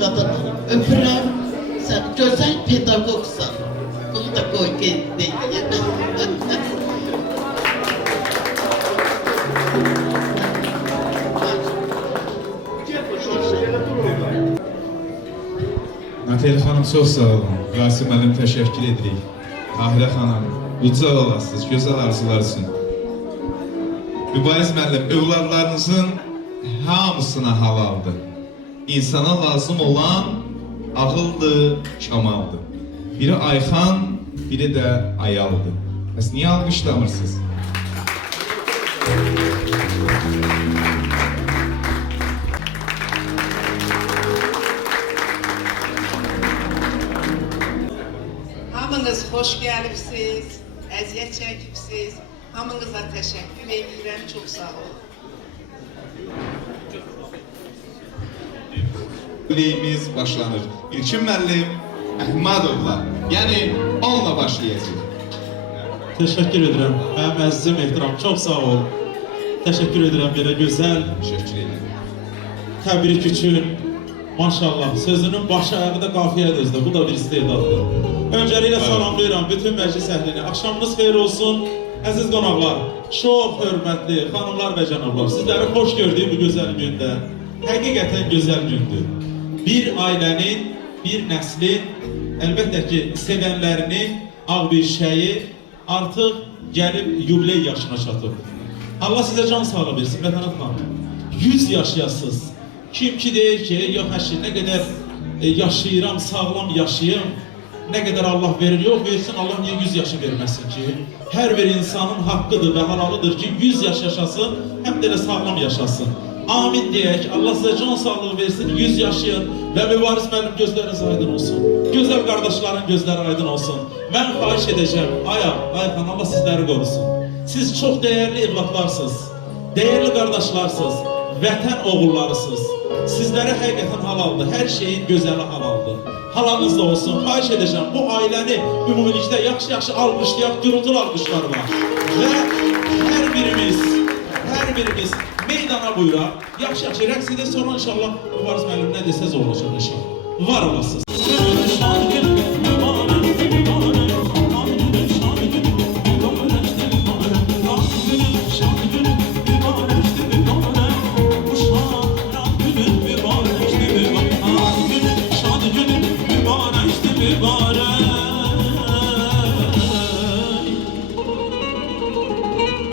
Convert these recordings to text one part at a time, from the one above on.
qadını öpürəm. Sən gözəl pedaqoqsan. Bunu da qoy qeyd edeyim. Natel xanım çox sağ olun. Qasim müəllim təşəkkür edirik. Tahirə xanım, uca olasınız, gözəl arzular üçün. Mübariz müəllim, övladlarınızın hamısına halaldır. İnsana lazım olan ağıldır, kamaldır. Biri Ayxan, biri də Ayaldır. Bəs niyə alqışlamırsınız? Hamınız hoş gəlibsiz, əziyyət çəkibsiz. Hamınıza təşəkkür edirəm, çox sağ olun. Leyimiz başlanır. İlkin müəllim Əhmədovla, yəni onunla başlayacaq. Teşekkür ederim. Mənim əzizim, ehtiram, çox sağ ol. Teşekkür ederim belə gözəl Təşəkkür edirəm. təbrik üçün. Maşallah, sözünün başı ayağı da qafiyədir özdə. Bu da bir istedaddır. Öncəliklə salamlayıram bütün məclis əhlini. Axşamınız xeyir olsun. Əziz qonaqlar, çox hörmətli xanımlar və cənablar, sizləri xoş gördüyüm bu gözəl gündə. Həqiqətən gözəl gündür. Bir ailənin, bir nəslin, əlbəttə ki, sevənlərinin ağ bir şeyi artıq gəlib yubiley yaşına çatıb. Allah sizə can sağlığı versin, Vətənət xanım. 100 yaşayasınız. Kim ki deyir ki, yox həşir, nə qədər yaşayıram, sağlam yaşayım, nə qədər Allah verir, yox versin, Allah niyə 100 yaşı verməsin ki? Hər bir insanın haqqıdır və halalıdır ki, 100 yaş yaşasın, həm də sağlam yaşasın. Amin deyək, Allah sizə can sağlığı versin, 100 yaşayın və mübariz mənim gözləriniz aydın olsun. Gözəl qardaşların gözləri aydın olsun. Mən xahiş edəcəm, Ayxan, Allah sizləri qorusun. Siz çox dəyərli evlatlarsınız, dəyərli qardaşlarsınız, vətən oğullarısınız. Sizlərə həqiqətən halaldır, hər şeyin gözəli halaldır. Halalınız da olsun, xahiş edəcəm, bu ailəni ümumilikdə yaxşı-yaxşı alqışlayaq, gürültülü alqışlarla. Və hər birimiz meydana buyuraq, yaxşı-yaxşı rəqs edək, sonra inşallah mübariz müəllim nə desəz olacaq inşallah. Var olasınız.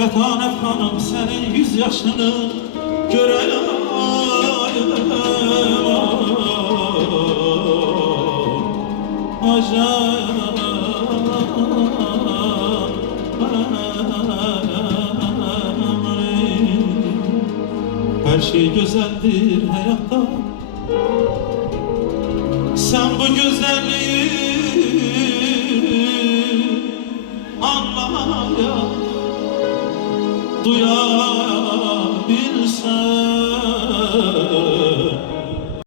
Vətənət xanım, sənin 100 yaşını görəyəm. Hər şey gözəldir həyatda. Sən bu gözəlliyi anlaya, duyabilsən.